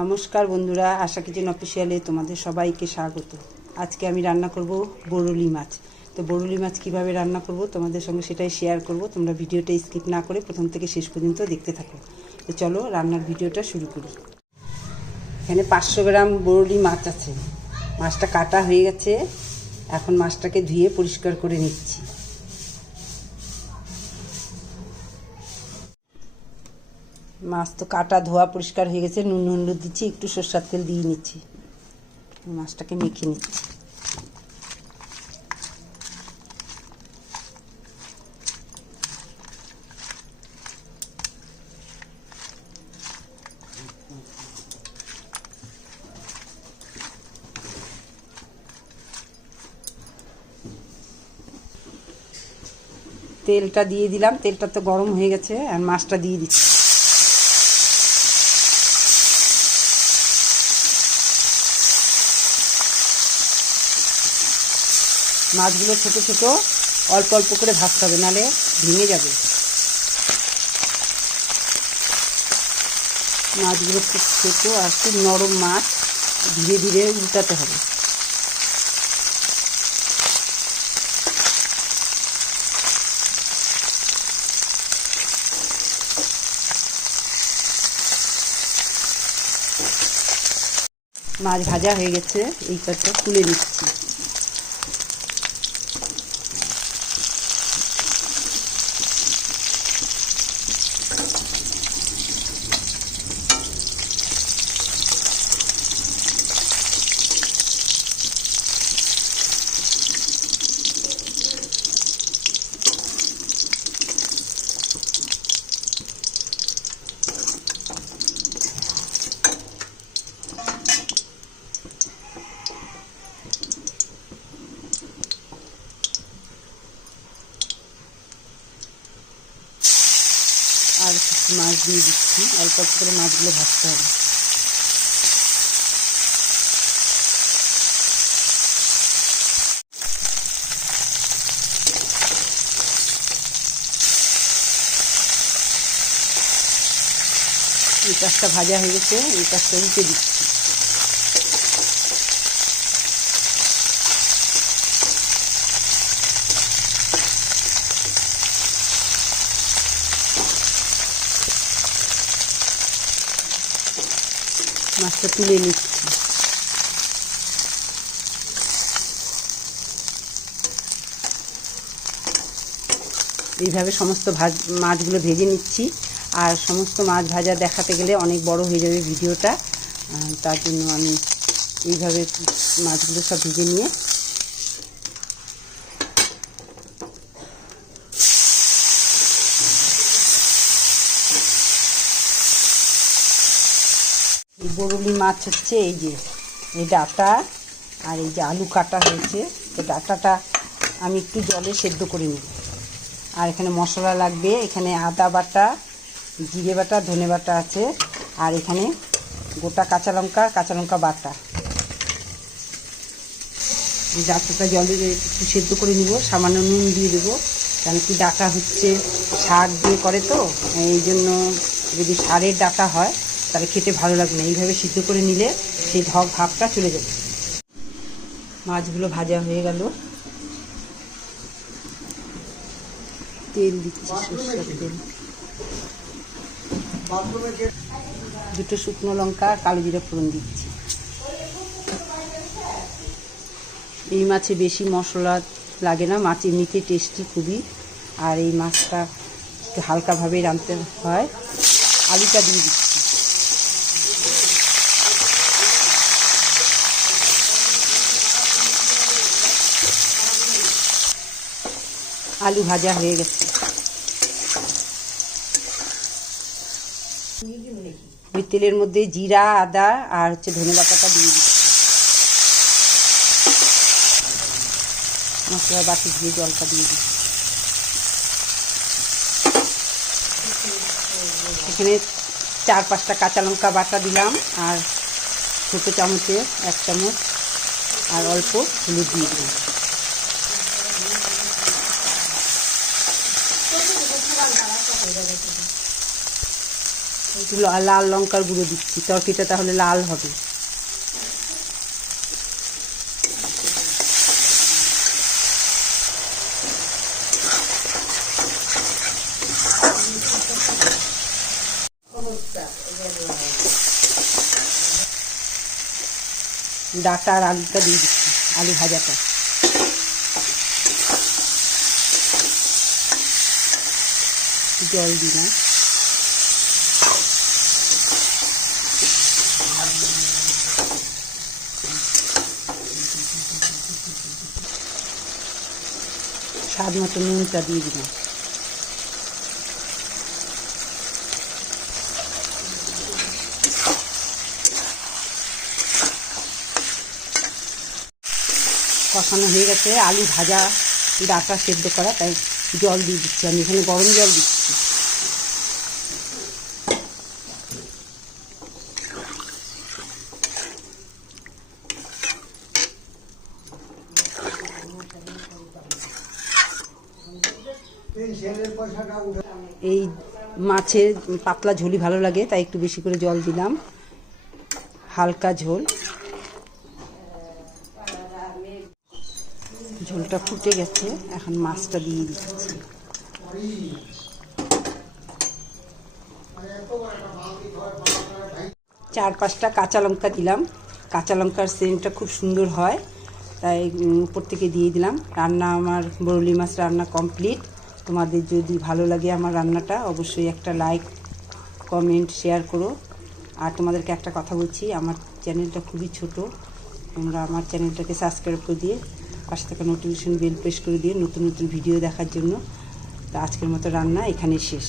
নমস্কার বন্ধুরা, আশা কিচেন অফিসিয়ালে তোমাদের সবাইকে স্বাগত। আজকে আমি রান্না করব বরুলি মাছ। তো বরুলি মাছ কীভাবে রান্না করব তোমাদের সঙ্গে সেটাই শেয়ার করব। তোমরা ভিডিওটা স্কিপ না করে প্রথম থেকে শেষ পর্যন্ত দেখতে থাকো। তো চলো রান্নার ভিডিওটা শুরু করি। এখানে 500 গ্রাম বরুলি মাছ আছে। মাছটা কাটা হয়ে গেছে, এখন মাছটাকে ধুয়ে পরিষ্কার করে নিচ্ছি। মাছ তো কাটা ধোয়া পরিষ্কার হয়ে গেছে, নুন হলুদ দিচ্ছি, একটু সরষের তেল দিয়ে নিচ্ছি, মাছটাকে মেখে নিচ্ছি। তেলটা দিয়ে দিলাম, তেলটা তো গরম হয়ে গেছে, আর মাছটা দিয়ে দিচ্ছি। মাছগুলো ছোট ছোট অল্প অল্প করে ভাজতে হবে, নাহলে ভেঙে যাবে। মাছগুলো খুব ছোটো আর খুব নরম মাছ, ধীরে ধীরে উল্টাতে হবে। মাছ ভাজা হয়ে গেছে, এই কাঠটা তুলে নিচ্ছি। আর মাছ দিয়ে দিচ্ছি, অল্প অল্প করে মাছগুলো ভাজতে হবে। এই কাজটা ভাজা হয়ে গেছে, এই কাজটা উল্টে দিচ্ছি। মাছটা তুলে নিচ্ছি। এইভাবে সমস্ত মাছগুলো ভেজে নিচ্ছি। আর সমস্ত মাছ ভাজা দেখাতে গেলে অনেক বড় হয়ে যাবে ভিডিওটা, তার জন্য আমি এইভাবে মাছগুলো সব ভেজে নিয়ে বরুলি মাছ হচ্ছে এই যে এই ডাঁটা, আর এই যে আলু কাটা হয়েছে। তো ডাঁটাটা আমি একটু জলে সেদ্ধ করে নিই। আর এখানে মশলা লাগবে, এখানে আদা বাটা, জিরে বাটা, ধনে বাটা আছে, আর এখানে গোটা কাঁচা লঙ্কা বাটা। এই ডাঁটাটা জলে একটু সেদ্ধ করে নিব, সামান্য নুন দিয়ে দেবো, কারণ কি ডাঁটা হচ্ছে সার দিয়ে করে, তো এই জন্য যদি সারের ডাঁটা হয় তাহলে খেতে ভালো লাগবে না। এইভাবে সিদ্ধ করে নিলে সেই ভাবটা চলে যাবে। মাছগুলো ভাজা হয়ে গেল, তেল দিচ্ছি, সরষের তেল, দুটো শুকনো লঙ্কা, কালো জিরা ফোড়ন দিচ্ছি। এই মাছে বেশি মশলা লাগে না, মাছ এমনিতে টেস্টি খুবই। আর এই মাছটা একটু হালকাভাবেই রাঁধতে হয়। আলুটা দিয়ে দিচ্ছি। আলু ভাজা হয়ে গেছে, ওই তেলের মধ্যে জিরা, আদা আর ধনে বাটাটা দিয়ে দিচ্ছি। মশলা বাটি দিয়ে জলটা দিয়ে দিচ্ছি। এখানে 4-5টা কাঁচা লঙ্কা বাটা দিলাম, আর ছোটো চামচে 1 চামচ আর অল্প হলুদ দিয়ে দিলাম। একটু লাল লঙ্কার গুঁড়ো দিচ্ছি, তরকারিটা তাহলে লাল হবে। ডাটা আর আলুটা দিয়ে দিচ্ছি, আলু ভাজাটা। জল দিলাম। স্বাদ মতো নুনটা দিয়ে দিলাম। কষানো হয়ে গেছে, আলু ভাজা ডাটা সেদ্ধ করা, তাই জল দিয়ে দিচ্ছি। আমি এখানে গরম জল দিচ্ছি। এই মাছের পাতলা ঝোলই ভালো লাগে, তাই একটু বেশি করে জল দিলাম। হালকা ঝোল। ঝোলটা ফুটে গেছে, এখন মাছটা দিয়ে দিচ্ছি। চার পাঁচটা কাঁচা লঙ্কা দিলাম। কাঁচা লঙ্কার সেন্টটা খুব সুন্দর হয়, তাই উপর থেকে দিয়ে দিলাম। রান্না আমার বরুলি মাছ রান্না কমপ্লিট। তোমাদের যদি ভালো লাগে আমার রান্নাটা, অবশ্যই একটা লাইক, কমেন্ট, শেয়ার করো। আর তোমাদেরকে একটা কথা বলছি, আমার চ্যানেলটা খুবই ছোট, তোমরা আমার চ্যানেলটাকে সাবস্ক্রাইব করে দিয়ে পাশে থাকা নোটিফিকেশন বেল প্রেস করে দিয়ে নতুন নতুন ভিডিও দেখার জন্য। তো আজকের মতো রান্না এখানেই শেষ।